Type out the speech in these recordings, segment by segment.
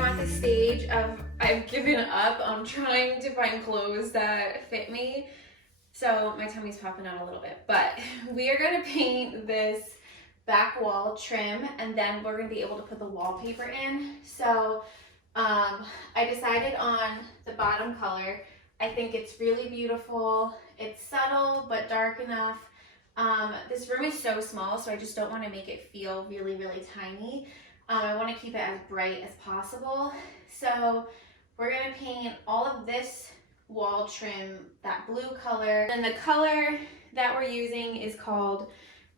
I'm at the stage of I've given up on trying to find clothes that fit me. So my tummy's popping out a little bit, but we are gonna paint this back wall trim and then we're gonna be able to put the wallpaper in. So I decided on the bottom color. I think it's really beautiful. It's subtle but dark enough. This room is so small, so I just don't want to make it feel really, really tiny. I want to keep it as bright as possible. So we're going to paint all of this wall trim that blue color. And the color that we're using is called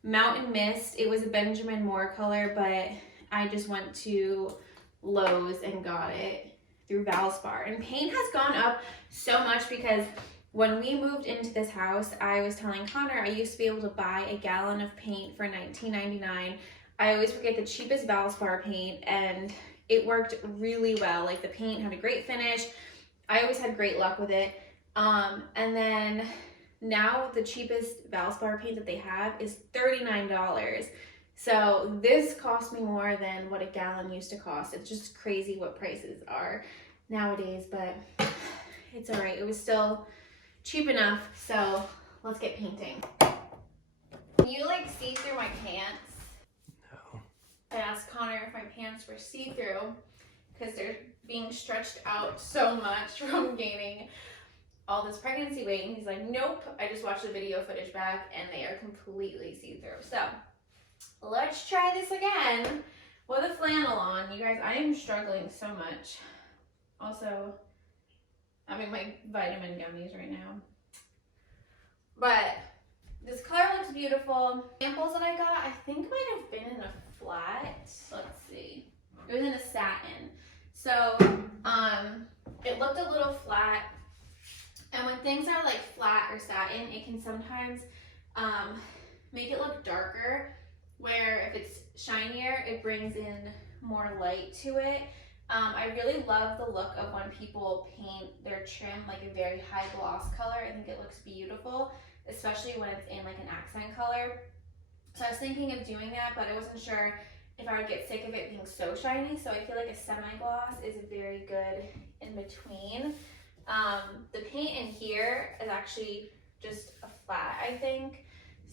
Mountain Mist. It was a Benjamin Moore color, but I just went to Lowe's and got it through Valspar. And paint has gone up so much because when we moved into this house, I was telling Connor I used to be able to buy a gallon of paint for $19.99. I always forget the cheapest Valspar paint, and it worked really well. Like, the paint had a great finish. I always had great luck with it. And then now the cheapest Valspar paint that they have is $39. So this cost me more than what a gallon used to cost. It's just crazy what prices are nowadays, but it's all right. It was still cheap enough, so let's get painting. Can you like see through my pants? No. I asked Connor if my pants were see-through because they're being stretched out so much from gaining all this pregnancy weight, and he's like, nope. I just watched the video footage back and they are completely see-through. So let's try this again with a flannel on. You guys, I am struggling so much. Also, I'm in my vitamin gummies right now. But this color looks beautiful. Samples that I got, I think might have been in a flat. Let's see. It was in a satin. So, it looked a little flat. And when things are like flat or satin, it can sometimes make it look darker, where if it's shinier, it brings in more light to it. I really love the look of when people paint their trim like a very high gloss color. I think it looks beautiful, especially when it's in like an accent color. So I was thinking of doing that, but I wasn't sure if I would get sick of it being so shiny. So I feel like a semi-gloss is very good in between. The paint in here is actually just a flat, I think.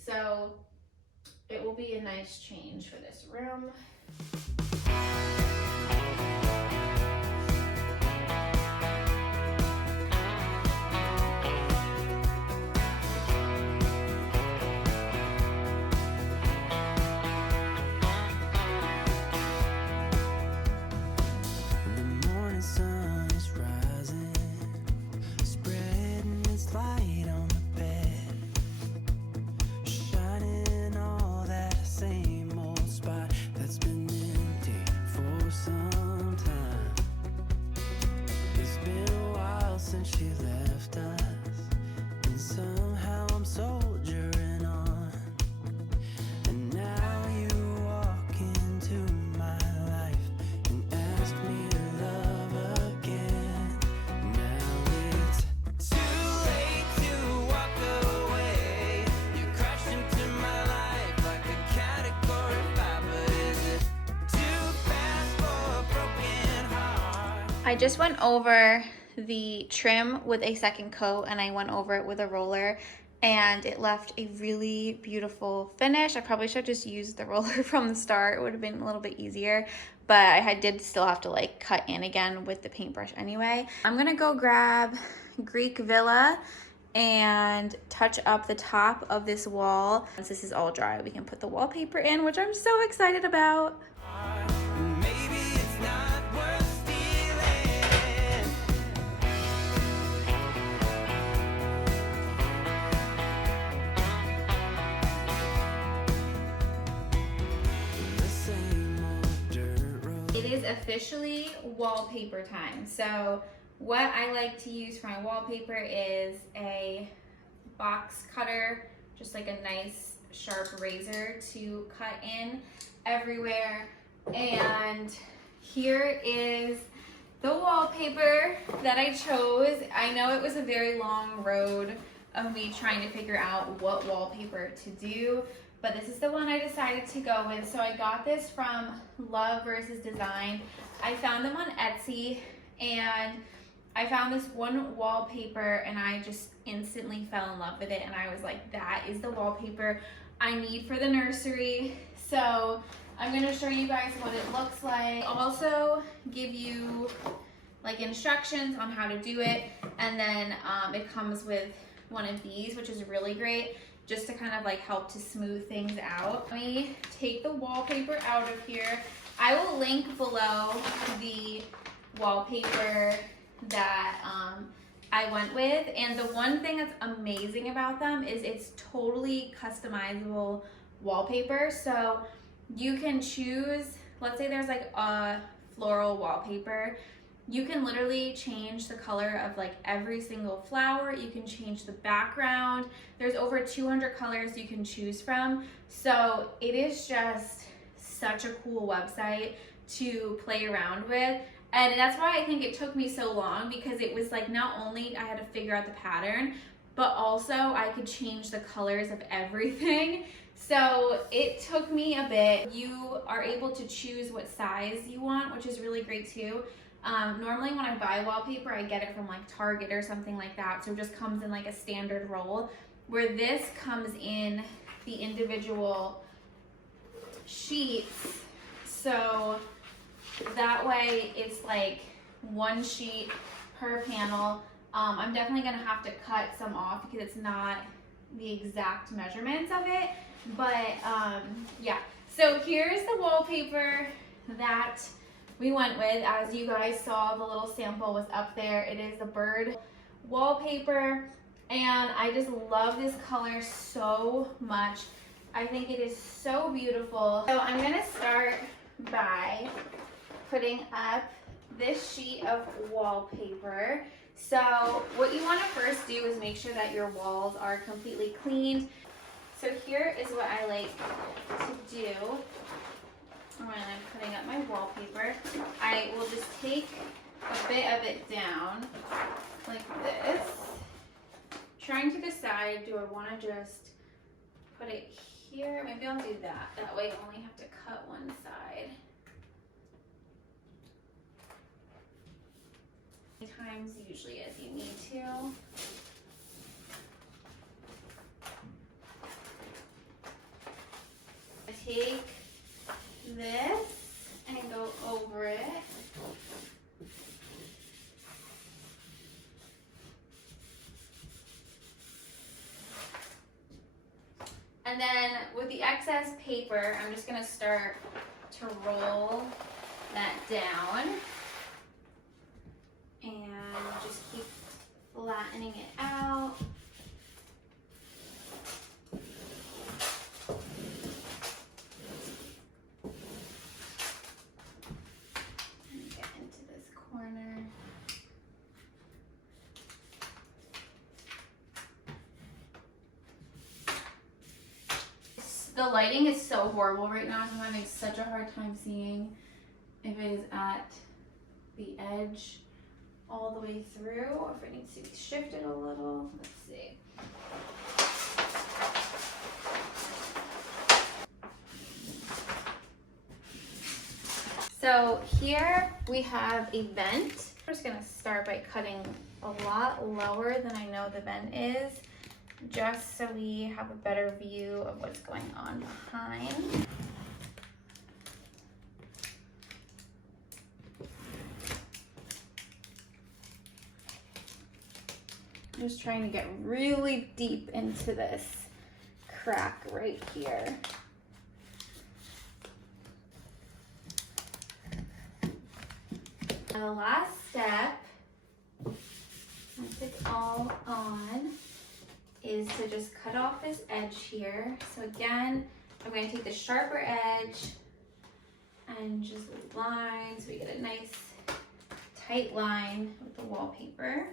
So it will be a nice change for this room. I just went over the trim with a second coat and I went over it with a roller and it left a really beautiful finish. I probably should have just used the roller from the start. It would have been a little bit easier, but I did still have to like cut in again with the paintbrush anyway. I'm gonna go grab Greek Villa and touch up the top of this wall. Once this is all dry, we can put the wallpaper in, which I'm so excited about. It is officially wallpaper time. So what I like to use for my wallpaper is a box cutter, just like a nice sharp razor to cut in everywhere. And here is the wallpaper that I chose. I know it was a very long road of me trying to figure out what wallpaper to do, but this is the one I decided to go with. So I got this from Love versus Design. I found them on Etsy, and I found this one wallpaper and I just instantly fell in love with it, and I was like, that is the wallpaper I need for the nursery. So I'm gonna show you guys what it looks like. I'll also give you like instructions on how to do it, and then it comes with one of these, which is really great, just to kind of like help to smooth things out. Let me take the wallpaper out of here. I will link below the wallpaper that I went with, and the one thing that's amazing about them is it's totally customizable wallpaper. So you can choose, let's say there's like a floral wallpaper, you can literally change the color of like every single flower. You can change the background. There's over 200 colors you can choose from. So it is just such a cool website to play around with. And that's why I think it took me so long, because it was like not only I had to figure out the pattern, but also I could change the colors of everything. So it took me a bit. You are able to choose what size you want, which is really great too. Normally when I buy wallpaper, I get it from like Target or something like that. So it just comes in like a standard roll, where this comes in the individual sheets. So that way it's like one sheet per panel. I'm definitely gonna have to cut some off because it's not the exact measurements of it. But yeah, so here's the wallpaper that we went with. As you guys saw, the little sample was up there. It is the bird wallpaper, and I just love this color so much. I think it is so beautiful. So I'm gonna start by putting up this sheet of wallpaper. So what you want to first do is make sure that your walls are completely cleaned. So here is what I like to do when I'm putting up my wallpaper. I will just take a bit of it down like this, trying to decide, do I want to just put it here? Maybe I'll do that. That way I only have to cut one side. Times usually as you need to. Take this and go over it. And then with the excess paper, I'm just gonna start to roll that down and just keep flattening it out. And get into this corner. The lighting is so horrible right now. I'm having such a hard time seeing if it is at the edge all the way through, or if it needs to be shifted a little. Let's see. So here we have a vent. I'm just gonna start by cutting a lot lower than I know the vent is, just so we have a better view of what's going on behind. I'm just trying to get really deep into this crack right here. And the last step, once it's all on, is to just cut off this edge here. So again, I'm going to take the sharper edge and just line so we get a nice tight line with the wallpaper.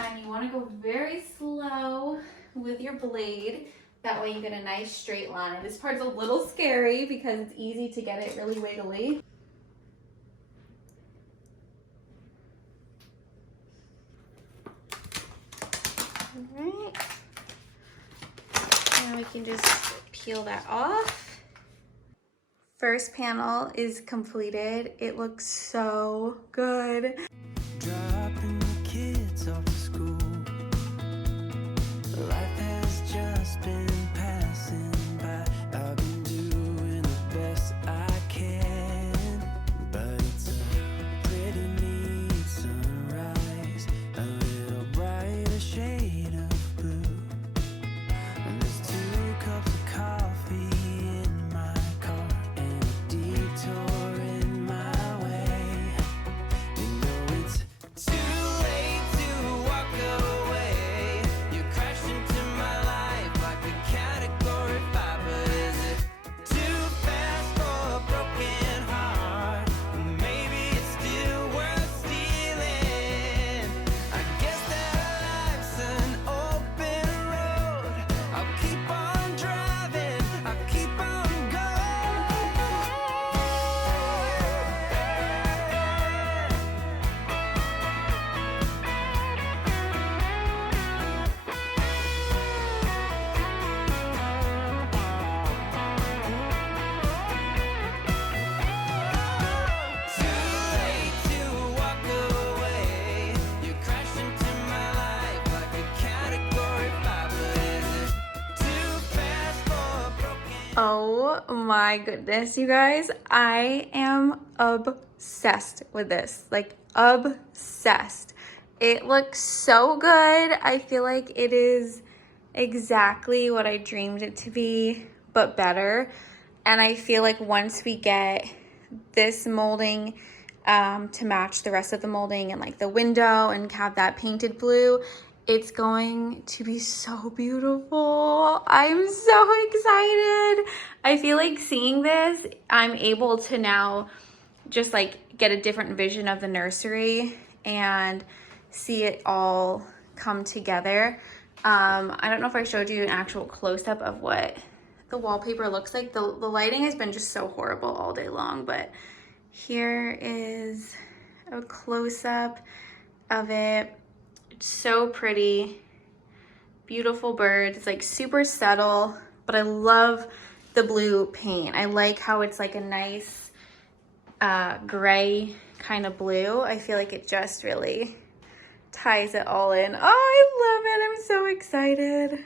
And you want to go very slow with your blade. That way you get a nice straight line. This part's a little scary because it's easy to get it really wiggly. All right. Now we can just peel that off. First panel is completed. It looks so good. Dropping the kids off to school. Life has just been passing by. I've been doing the best I can, but it's a pretty neat sunrise, a little brighter shade of blue. And there's 2 cups of coffee in my car and a detour in my way. You know it's too late to walk away. You crashed into my life like a category 5, but is it too fast for a broken heart? Maybe it's still worth stealing. I guess that life's an open road. I'll keep on driving, I'll keep on going. Too late to walk away. You crashed into my life like a category 5, but is it too fast for a broken? Oh my goodness, you guys. I am obsessed with this. Like, obsessed. It looks so good. I feel like it is exactly what I dreamed it to be, but better. And I feel like once we get this molding to match the rest of the molding and like the window and have that painted blue, it's going to be so beautiful. I'm so excited. I feel like seeing this, I'm able to now just like get a different vision of the nursery and see it all come together. I don't know if I showed you an actual close-up of what the wallpaper looks like. The lighting has been just so horrible all day long, but here is a close-up of it. It's so pretty. Beautiful birds. It's like super subtle, but I love the blue paint. I like how it's like a nice gray kind of blue. I feel like it just really ties it all in. Oh, I love it. I'm so excited.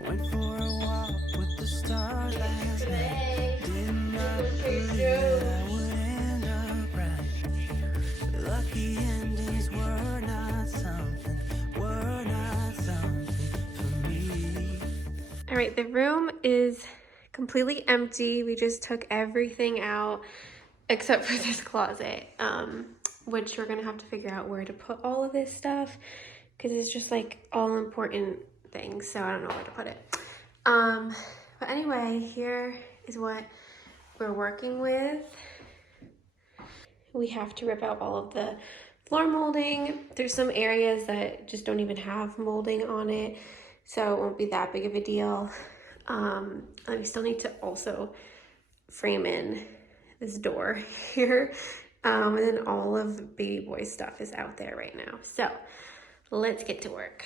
Went for a walk with the stars last night. Did not believe that I would end up right. Lucky endings were not something for me. All right, the room is completely empty. We just took everything out except for this closet, which we're gonna have to figure out where to put all of this stuff because it's just like all important things, so I don't know where to put it. But anyway, here is what we're working with. We have to rip out all of the floor molding. There's some areas that just don't even have molding on it, so it won't be that big of a deal. And we still need to also frame in this door here. And then all of baby boy's stuff is out there right now. So let's get to work.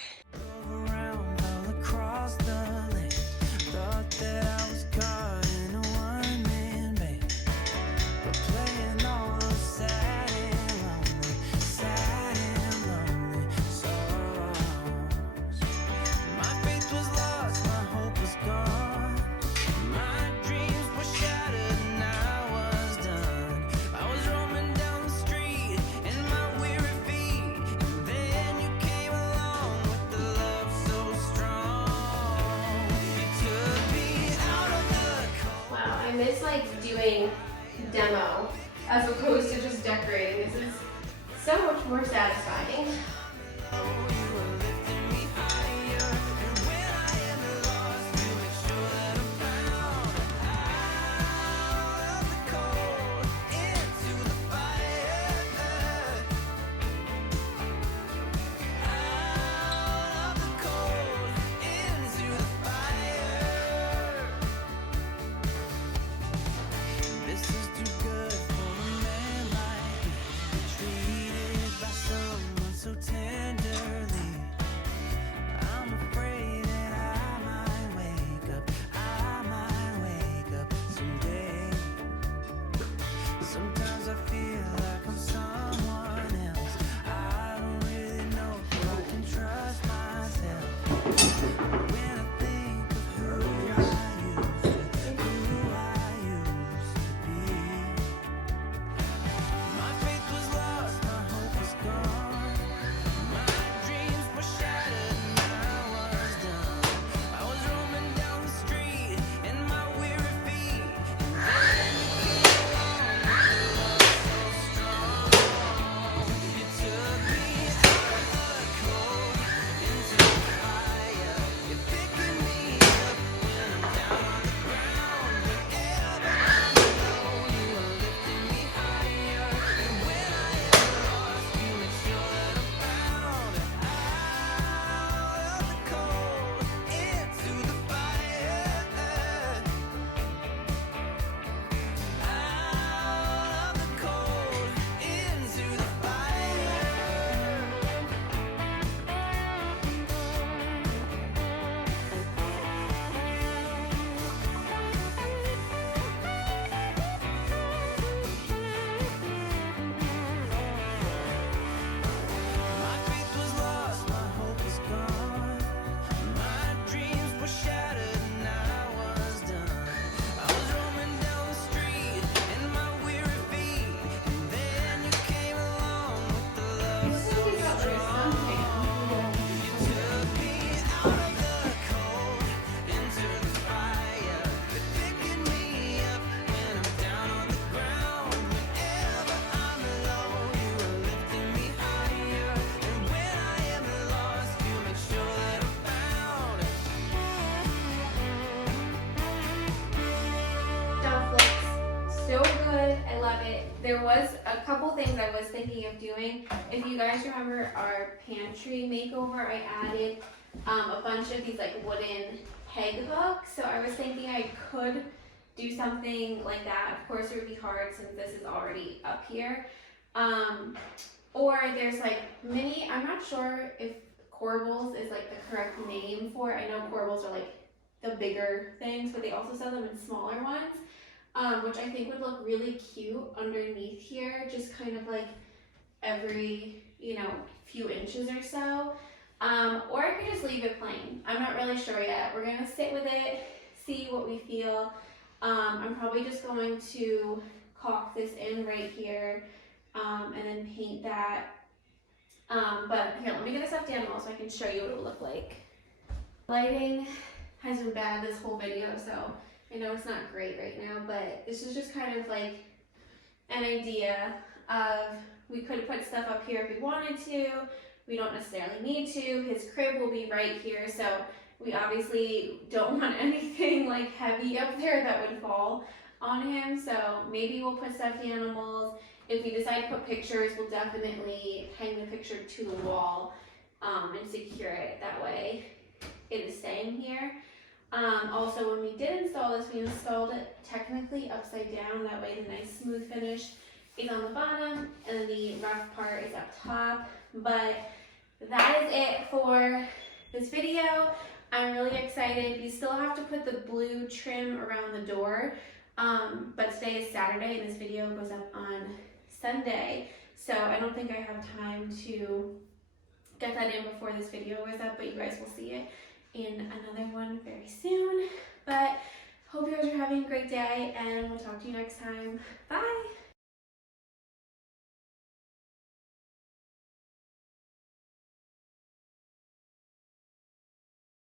Around all across the land, thought that I was caught in a one-man band, but playing all those sad and lonely songs. My faith was lost, my hope was gone, my dreams were shattered and I was done. I was roaming down the street in my weary feet, and then you came along with the love so strong. You took me out of the cold. Wow, I miss like doing demo as opposed to just decorating. This is so much more satisfying. You were lifting me higher, and when I am lost, you make sure that I'm found. Out of the cold, into the fire. Out of the cold, into the fire. This is too good for a man like there was a couple things I was thinking of doing. If you guys remember our pantry makeover, I added a bunch of these like wooden peg hooks. So I was thinking I could do something like that. Of course, it would be hard since this is already up here. Or there's like mini, I'm not sure if corbels is like the correct name for it. I know corbels are like the bigger things, but they also sell them in smaller ones, which I think would look really cute underneath here, just kind of like every, you know, few inches or so. Or I could just leave it plain. I'm not really sure yet. We're gonna sit with it, see what we feel. I'm probably just going to caulk this in right here, and then paint that. But here, let me get this up down so I can show you what it will look like. Lighting has been bad this whole video, so I know it's not great right now, but this is just kind of like an idea of, we could put stuff up here if we wanted to. We don't necessarily need to. His crib will be right here, so we obviously don't want anything like heavy up there that would fall on him. So maybe we'll put stuffed animals. If we decide to put pictures, we'll definitely hang the picture to the wall and secure it. That way it is staying here. Also, when we did install this, we installed it technically upside down. That way the nice smooth finish is on the bottom and then the rough part is up top. But that is it for this video. I'm really excited. We still have to put the blue trim around the door, but today is Saturday and this video goes up on Sunday, so I don't think I have time to get that in before this video goes up, but you guys will see it in another one very soon. But hope you guys are having a great day, and we'll talk to you next time. Bye!